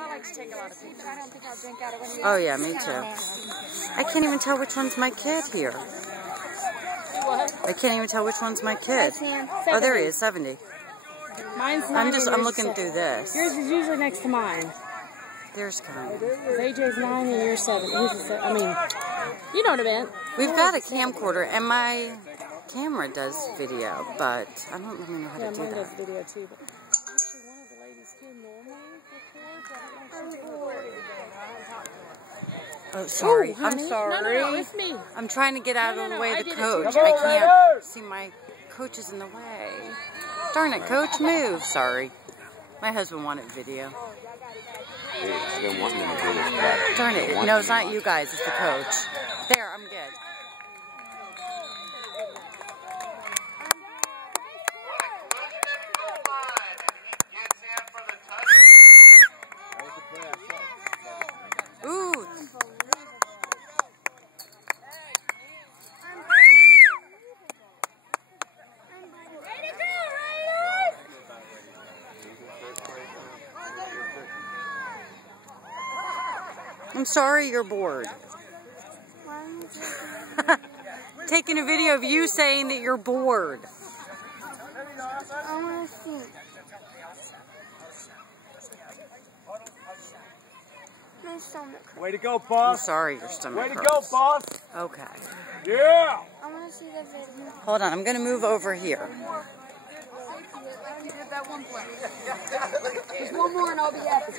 I like to take a lot of pictures. I don't think I'll drink out of one. Oh yeah, me too. I can't even tell which one's my kid here. What? I can't even tell which one's my kid. Oh, there he is, 70. Mine's 90. I'm looking through this. Yours is usually next to mine. There's Connie. AJ's 90 and you're 70. I mean, you know what I meant. We've got a camcorder, and my camera does video, but I don't really know how to do mine that. does video too. But actually, one of the ladies here normally records. Oh, sorry. Ooh, honey. I'm sorry. No, it's me. I'm trying to get out of the way of the coach. too. I can't see my coach is in the way. Darn it, coach, move. Sorry. My husband wanted video. I've been wanting them to do this crap. Darn it. No, it's not you guys. It's the coach. There, I'm good. Ooh. I'm sorry you're bored. Taking a video of you saying that you're bored. I want to see. My stomach. Way to go, I'm boss. sorry your stomach Way to hurts. go, boss. Okay. Yeah. I want to see the video. Hold on, I'm going to move over here. That one play. Just one more and I'll be happy.